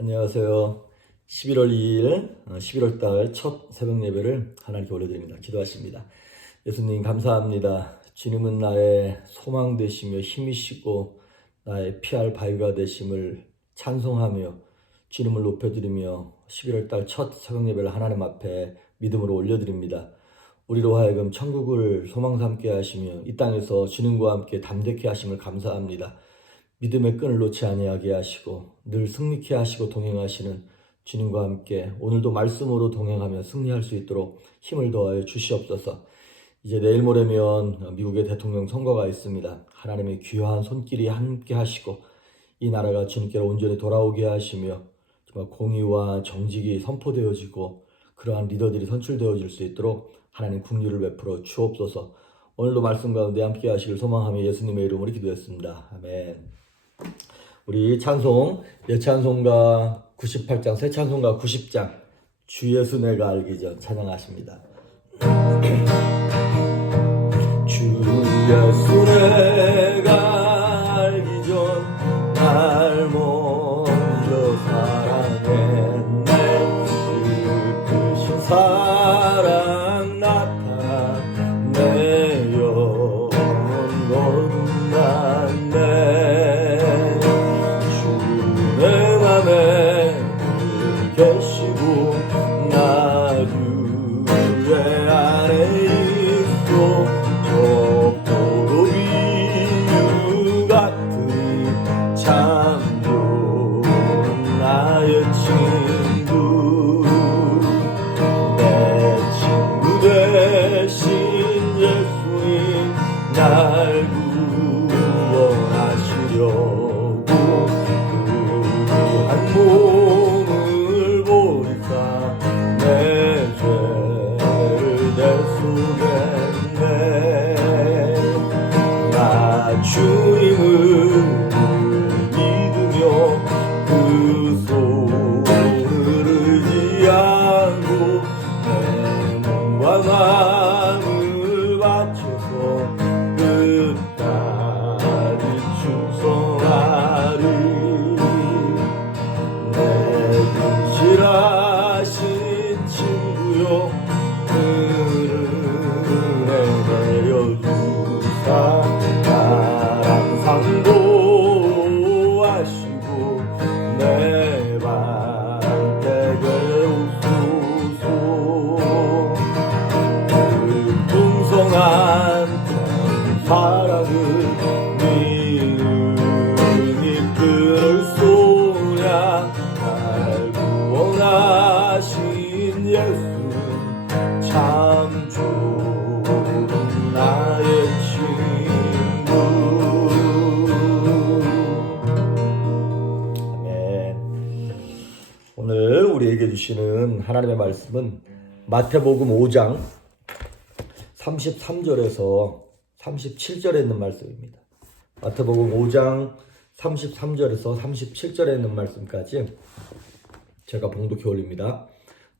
안녕하세요. 11월 2일, 11월 달 첫 새벽 예배를 하나님께 올려드립니다. 기도하십니다. 예수님 감사합니다. 주님은 나의 소망 되시며 힘이시고 나의 피할 바위가 되심을 찬송하며 주님을 높여드리며 11월 달 첫 새벽 예배를 하나님 앞에 믿음으로 올려드립니다. 우리로 하여금 천국을 소망 삼게 하시며 이 땅에서 주님과 함께 담대케 하심을 감사합니다. 믿음의 끈을 놓지 아니하게 하시고 늘 승리케 하시고 동행하시는 주님과 함께 오늘도 말씀으로 동행하며 승리할 수 있도록 힘을 더하여 주시옵소서. 이제 내일 모레면 미국의 대통령 선거가 있습니다. 하나님의 귀한 손길이 함께 하시고 이 나라가 주님께로 온전히 돌아오게 하시며 정말 공의와 정직이 선포되어지고 그러한 리더들이 선출되어질 수 있도록 하나님 긍휼을 베풀어 주옵소서. 오늘도 말씀 가운데 함께 하시길 소망하며 예수님의 이름으로 기도했습니다. 아멘. 우리 찬송, 예찬송가 98장, 새찬송가 90장, 주 예수 내가 알기 전 찬양하십니다. 주 예수 내가 알기 전 날 먼저 사랑했네. 그 크신 사랑 나타내 영원 거듭났네. 계시고 나 주의 안에 있어 적도록 이유 같은 참 좋은 나의 친구 내 친구 되신 예수님 날 구원하시려고 그한 몸을 내 죄를 대속했네. 나 주님을 믿으며 그 손을 의지하고 내 몸과 마음을 바쳐서 끝까지 충성하리. 내 진실하신 친구요 은혜 내려주사 나랑 상도하시고 내 반대게 옵소서. 그 풍성한 사랑을 미은이 끈을 쏘냐 날 구원하신 예수 참 좋은 나의 친구. 아멘. 오늘 우리에게 주시는 하나님의 말씀은 마태복음 5장 33절에서 37절에 있는 말씀입니다. 마태복음 5장 33절에서 37절에 있는 말씀까지 제가 봉독해 올립니다.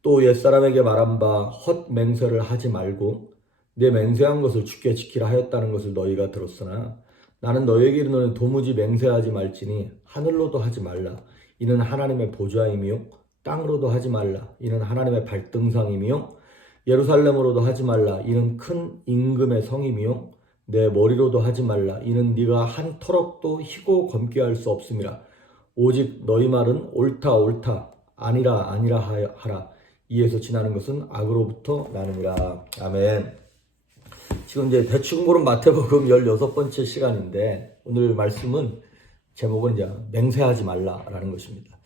또 옛사람에게 말한 바 헛맹세를 하지 말고 내 맹세한 것을 주께 지키라 하였다는 것을 너희가 들었으나 나는 너희에게 이르노니 도무지 맹세하지 말지니 하늘로도 하지 말라. 이는 하나님의 보좌이며 땅으로도 하지 말라. 이는 하나님의 발등상이며 예루살렘으로도 하지 말라. 이는 큰 임금의 성이며 내 머리로도 하지 말라. 이는 네가 한 터럭도 희고 검게 할 수 없음이라. 오직 너희 말은 옳다 옳다 아니라 아니라 하라. 이에서 지나는 것은 악으로부터 나느니라. 아멘. 지금 이제 대충 보는 마태복음 16번째 시간인데 오늘 말씀은 제목은 이제 맹세하지 말라라는 것입니다.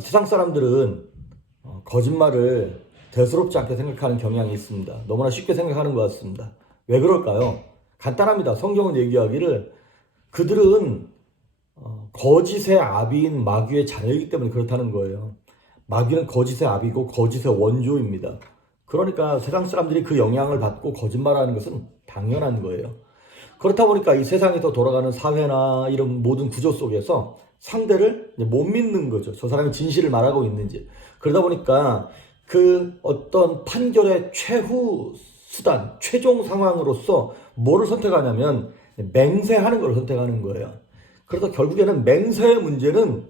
세상 사람들은 거짓말을 대수롭지 않게 생각하는 경향이 있습니다. 너무나 쉽게 생각하는 것 같습니다. 왜 그럴까요? 간단합니다. 성경은 얘기하기를 그들은 거짓의 아비인 마귀의 자녀이기 때문에 그렇다는 거예요. 마귀는 거짓의 아비고 거짓의 원조입니다. 그러니까 세상 사람들이 그 영향을 받고 거짓말하는 것은 당연한 거예요. 그렇다 보니까 이 세상에서 돌아가는 사회나 이런 모든 구조 속에서 상대를 못 믿는 거죠. 저 사람이 진실을 말하고 있는지. 그러다 보니까 그 어떤 판결의 최후 수단, 최종 상황으로서 뭐를 선택하냐면 맹세하는 걸 선택하는 거예요. 그래서 결국에는 맹세의 문제는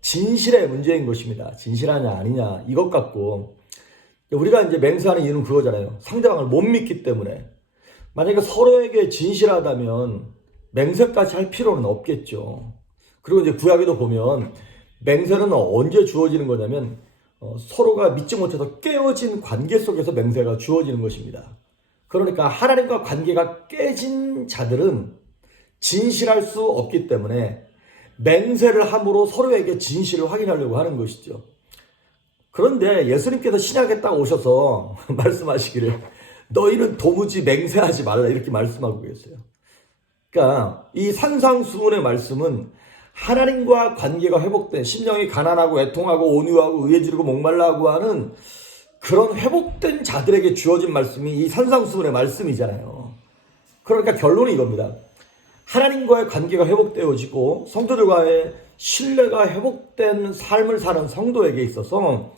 진실의 문제인 것입니다. 진실하냐 아니냐 이것 갖고 우리가 이제 맹세하는 이유는 그거잖아요. 상대방을 못 믿기 때문에. 만약에 서로에게 진실하다면 맹세까지 할 필요는 없겠죠. 그리고 이제 구약에도 보면 맹세는 언제 주어지는 거냐면 서로가 믿지 못해서 깨어진 관계 속에서 맹세가 주어지는 것입니다. 그러니까 하나님과 관계가 깨진 자들은 진실할 수 없기 때문에 맹세를 함으로 서로에게 진실을 확인하려고 하는 것이죠. 그런데 예수님께서 신약에 딱 오셔서 말씀하시기를 너희는 도무지 맹세하지 말라 이렇게 말씀하고 계세요. 그러니까 이 산상수훈의 말씀은 하나님과 관계가 회복된 심령이 가난하고 애통하고 온유하고 의에 지르고 목말라하고 하는 그런 회복된 자들에게 주어진 말씀이 이 산상수훈의 말씀이잖아요. 그러니까 결론은 이겁니다. 하나님과의 관계가 회복되어지고 성도들과의 신뢰가 회복된 삶을 사는 성도에게 있어서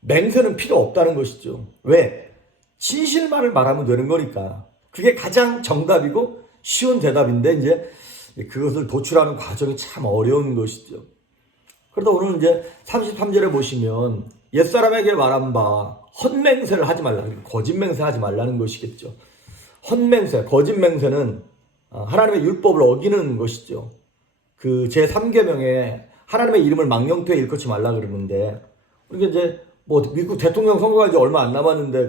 맹세는 필요 없다는 것이죠. 왜? 진실만을 말하면 되는 거니까. 그게 가장 정답이고 쉬운 대답인데 이제 그것을 도출하는 과정이 참 어려운 것이죠. 그러다 오늘 이제 33절에 보시면 옛사람에게 말한 바 헛맹세를 하지 말라. 거짓맹세 하지 말라는 것이겠죠. 헛맹세, 거짓맹세는 하나님의 율법을 어기는 것이죠. 그 제3계명에 하나님의 이름을 망령되이 일컫지 말라 그러는데 우리가 이제 뭐 미국 대통령 선거가 이제 얼마 안 남았는데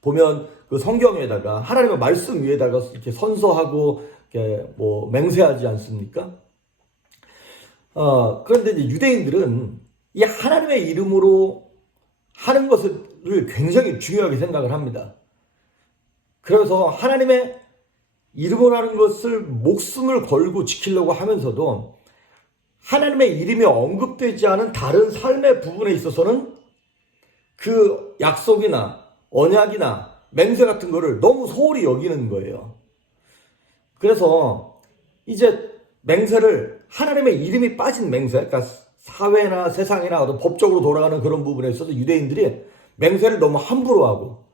보면 그 성경에다가 하나님의 말씀 위에다가 이렇게 선서하고 이렇게 뭐 맹세하지 않습니까? 그런데 이제 유대인들은 이 하나님의 이름으로 하는 것을 굉장히 중요하게 생각을 합니다. 그래서 하나님의 이름으로 하는 것을 목숨을 걸고 지키려고 하면서도 하나님의 이름이 언급되지 않은 다른 삶의 부분에 있어서는 그 약속이나 언약이나 맹세 같은 거를 너무 소홀히 여기는 거예요. 그래서 이제 맹세를 하나님의 이름이 빠진 맹세, 그러니까 사회나 세상이나 어떤 법적으로 돌아가는 그런 부분에 있어서 유대인들이 맹세를 너무 함부로 하고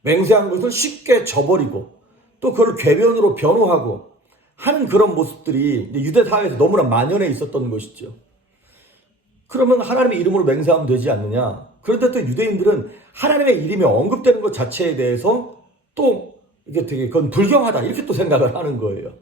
맹세한 것을 쉽게 저버리고 또 그걸 궤변으로 변호하고 하는 그런 모습들이 유대 사회에서 너무나 만연해 있었던 것이죠. 그러면 하나님의 이름으로 맹세하면 되지 않느냐? 그런데 또 유대인들은 하나님의 이름이 언급되는 것 자체에 대해서 또 이게 되게 그건 불경하다 이렇게 또 생각을 하는 거예요.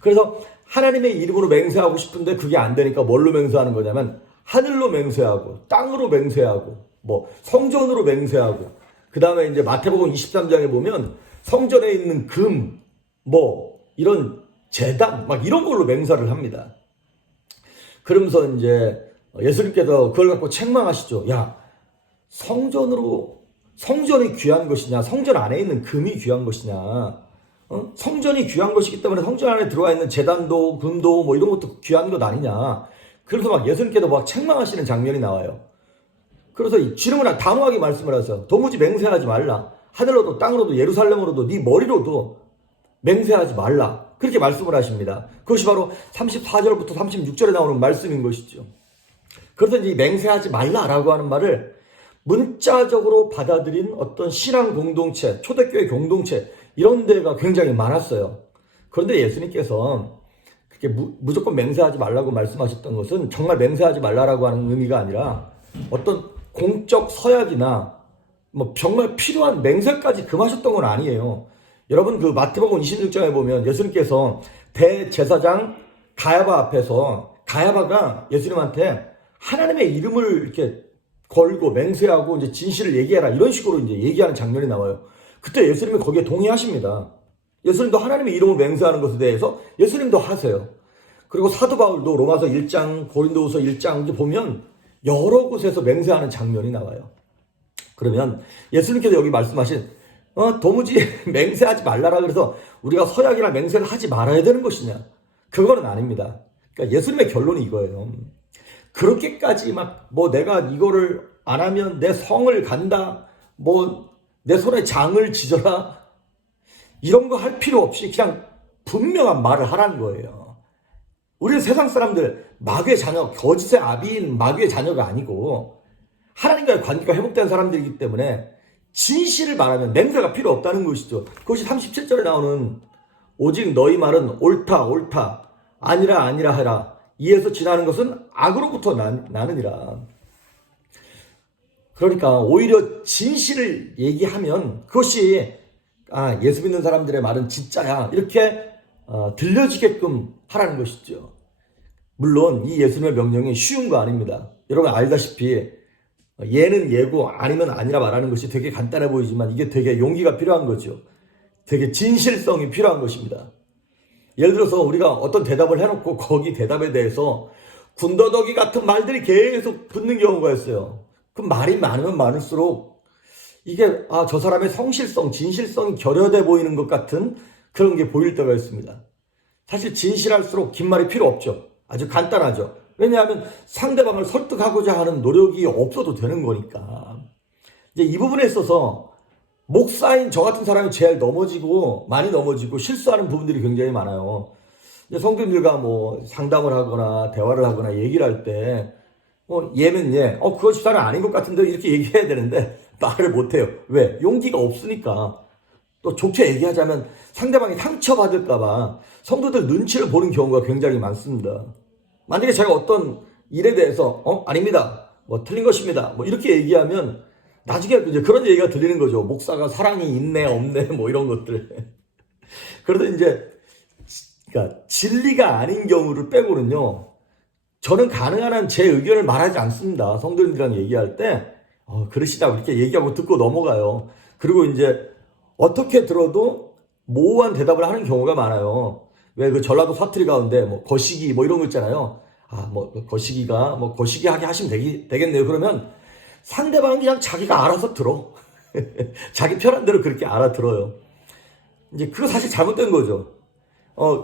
그래서 하나님의 이름으로 맹세하고 싶은데 그게 안 되니까 뭘로 맹세하는 거냐면 하늘로 맹세하고 땅으로 맹세하고 뭐 성전으로 맹세하고 그 다음에 이제 마태복음 23장에 보면 성전에 있는 금 뭐 이런 제단 막 이런 걸로 맹세를 합니다. 그러면서 이제 예수님께서 그걸 갖고 책망하시죠. 야, 성전이 귀한 것이냐, 성전 안에 있는 금이 귀한 것이냐. 성전이 귀한 것이기 때문에 성전 안에 들어와 있는 제단도 금도 뭐 이런 것도 귀한 것 아니냐. 그래서 막 예수님께서 막 책망하시는 장면이 나와요. 그래서 지름을 단호하게 말씀을 하세요. 도무지 맹세하지 말라. 하늘로도 땅으로도 예루살렘으로도 네 머리로도 맹세하지 말라. 그렇게 말씀을 하십니다. 그것이 바로 34절부터 36절에 나오는 말씀인 것이죠. 그래서 이 맹세하지 말라라고 하는 말을 문자적으로 받아들인 어떤 신앙 공동체, 초대교회 공동체 이런 데가 굉장히 많았어요. 그런데 예수님께서 그렇게 무조건 맹세하지 말라고 말씀하셨던 것은 정말 맹세하지 말라라고 하는 의미가 아니라 어떤 공적 서약이나 뭐 정말 필요한 맹세까지 금하셨던 건 아니에요. 여러분 그 마태복음 26장에 보면 예수님께서 대제사장 가야바 앞에서 가야바가 예수님한테 하나님의 이름을 이렇게 걸고 맹세하고 이제 진실을 얘기해라 이런 식으로 이제 얘기하는 장면이 나와요. 그때 예수님이 거기에 동의하십니다. 예수님도 하나님의 이름을 맹세하는 것에 대해서 예수님도 하세요. 그리고 사도 바울도 로마서 1장, 고린도후서 1장 이제 보면 여러 곳에서 맹세하는 장면이 나와요. 그러면 예수님께서 여기 말씀하신 도무지 맹세하지 말라라 그래서 우리가 서약이나 맹세를 하지 말아야 되는 것이냐? 그거는 아닙니다. 그러니까 예수님의 결론이 이거예요. 그렇게까지 막 뭐 내가 이거를 안 하면 내 성을 간다, 뭐 내 손에 장을 지져라 이런 거 할 필요 없이 그냥 분명한 말을 하라는 거예요. 우리는 세상 사람들 마귀의 자녀, 거짓의 아비인 마귀의 자녀가 아니고 하나님과의 관계가 회복된 사람들이기 때문에 진실을 말하면 맹세가 필요 없다는 것이죠. 그것이 37절에 나오는 오직 너희 말은 옳다 아니라 하라. 이에서 지나는 것은 악으로부터 나느니라. 그러니까 오히려 진실을 얘기하면 그것이 예수 믿는 사람들의 말은 진짜야 이렇게 들려지게끔 하라는 것이죠. 물론 이 예수님의 명령이 쉬운 거 아닙니다. 여러분 알다시피 예는 예고 아니면 아니라 말하는 것이 되게 간단해 보이지만 이게 되게 용기가 필요한 거죠. 되게 진실성이 필요한 것입니다. 예를 들어서 우리가 어떤 대답을 해놓고 거기 대답에 대해서 군더더기 같은 말들이 계속 붙는 경우가 있어요. 그 말이 많으면 많을수록 이게 저 사람의 성실성, 진실성이 결여돼 보이는 것 같은 그런 게 보일 때가 있습니다. 사실 진실할수록 긴 말이 필요 없죠. 아주 간단하죠. 왜냐하면 상대방을 설득하고자 하는 노력이 없어도 되는 거니까. 이제 이 부분에 있어서 목사인 저 같은 사람이 제일 많이 넘어지고 실수하는 부분들이 굉장히 많아요. 성도님들과 상담을 하거나 대화를 하거나 얘기를 할 때 예면 예, 그거 집사는 아닌 것 같은데 이렇게 얘기해야 되는데 말을 못해요. 왜? 용기가 없으니까. 또 좋게 얘기하자면 상대방이 상처받을까봐 성도들 눈치를 보는 경우가 굉장히 많습니다. 만약에 제가 어떤 일에 대해서 아닙니다. 틀린 것입니다. 이렇게 얘기하면 나중에 이제 그런 얘기가 들리는 거죠. 목사가 사랑이 있네 없네 이런 것들. 그래도 이제 그러니까 진리가 아닌 경우를 빼고는요. 저는 가능한 한 제 의견을 말하지 않습니다. 성도님들이랑 얘기할 때 그러시다고 이렇게 얘기하고 듣고 넘어가요. 그리고 이제 어떻게 들어도 모호한 대답을 하는 경우가 많아요. 왜 그 전라도 사투리 가운데 거시기 이런 거 있잖아요. 거시기가 거시기 하게 하시면 되겠네요. 그러면 상대방은 그냥 자기가 알아서 들어. 자기 편한 대로 그렇게 알아들어요. 이제 그거 사실 잘못된 거죠.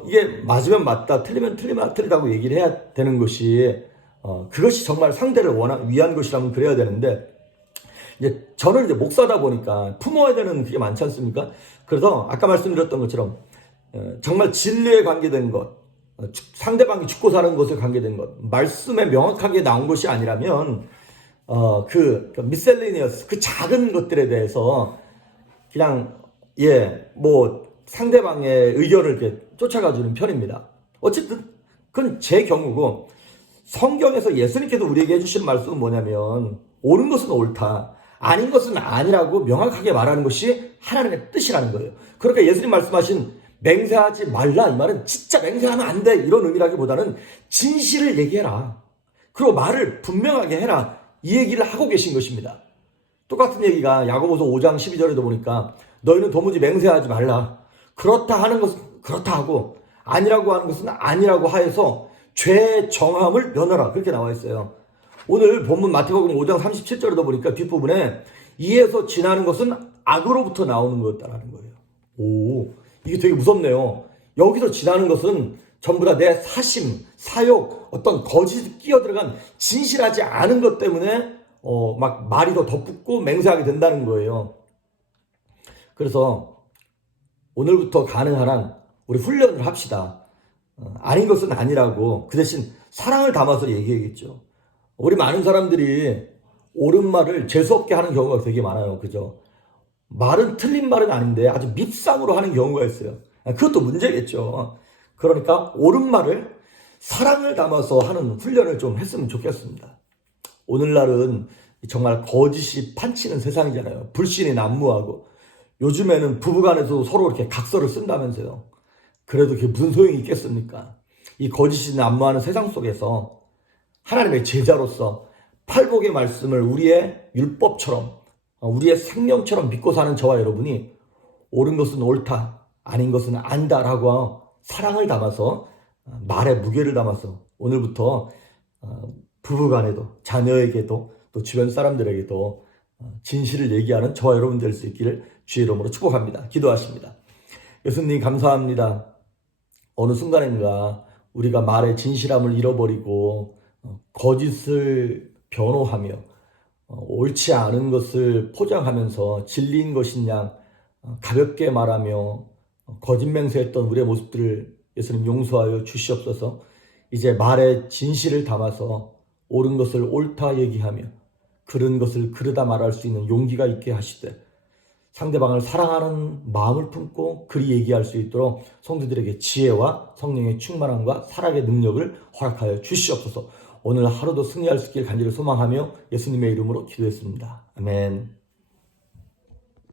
이게 맞으면 맞다, 틀리면 틀리다고 얘기를 해야 되는 것이, 그것이 정말 상대를 위한 것이라면 그래야 되는데, 이제 저는 이제 목사다 보니까 품어야 되는 그게 많지 않습니까? 그래서 아까 말씀드렸던 것처럼, 정말 진리에 관계된 것, 상대방이 죽고 사는 것에 관계된 것, 말씀에 명확하게 나온 것이 아니라면, 미셀레니어스, 그 작은 것들에 대해서 그냥, 상대방의 의견을 이렇게 쫓아가주는 편입니다. 어쨌든, 그건 제 경우고, 성경에서 예수님께서 우리에게 해주신 말씀은 뭐냐면, 옳은 것은 옳다, 아닌 것은 아니라고 명확하게 말하는 것이 하나님의 뜻이라는 거예요. 그러니까 예수님 말씀하신 맹세하지 말라, 이 말은 진짜 맹세하면 안 돼, 이런 의미라기보다는 진실을 얘기해라. 그리고 말을 분명하게 해라. 이 얘기를 하고 계신 것입니다. 똑같은 얘기가 야고보서 5장 12절에도 보니까 너희는 도무지 맹세하지 말라. 그렇다 하는 것은 그렇다 하고 아니라고 하는 것은 아니라고 하여서 죄의 정함을 면하라. 그렇게 나와 있어요. 오늘 본문 마태복음 5장 37절에도 보니까 뒷부분에 이에서 지나는 것은 악으로부터 나오는 것이다라는 거예요. 오, 이게 되게 무섭네요. 여기서 지나는 것은 전부 다 내 사심, 사욕, 어떤 거짓 끼어들어간 진실하지 않은 것 때문에 말이 더 덧붙고 맹세하게 된다는 거예요. 그래서 오늘부터 가능한 한 우리 훈련을 합시다. 아닌 것은 아니라고 그 대신 사랑을 담아서 얘기해야겠죠. 우리 많은 사람들이 옳은 말을 재수없게 하는 경우가 되게 많아요. 그죠? 말은 틀린 말은 아닌데 아주 밉상으로 하는 경우가 있어요. 그것도 문제겠죠. 그러니까 옳은 말을 사랑을 담아서 하는 훈련을 좀 했으면 좋겠습니다. 오늘날은 정말 거짓이 판치는 세상이잖아요. 불신이 난무하고 요즘에는 부부간에도 서로 이렇게 각서를 쓴다면서요. 그래도 그게 무슨 소용이 있겠습니까? 이 거짓이 난무하는 세상 속에서 하나님의 제자로서 팔복의 말씀을 우리의 율법처럼 우리의 생명처럼 믿고 사는 저와 여러분이 옳은 것은 옳다, 아닌 것은 안다라고 사랑을 담아서 말에 무게를 담아서 오늘부터 부부간에도 자녀에게도 또 주변 사람들에게도 진실을 얘기하는 저와 여러분 될 수 있기를 주의 이름으로 축복합니다. 기도하십니다. 예수님 감사합니다. 어느 순간인가 우리가 말의 진실함을 잃어버리고 거짓을 변호하며 옳지 않은 것을 포장하면서 진리인 것인 양 가볍게 말하며 거짓 맹세했던 우리의 모습들을 예수님 용서하여 주시옵소서. 이제 말의 진실을 담아서 옳은 것을 옳다 얘기하며 그른 것을 그르다 말할 수 있는 용기가 있게 하시되 상대방을 사랑하는 마음을 품고 그리 얘기할 수 있도록 성도들에게 지혜와 성령의 충만함과 사랑의 능력을 허락하여 주시옵소서. 오늘 하루도 승리할 수 있길 간절히 소망하며 예수님의 이름으로 기도했습니다. 아멘.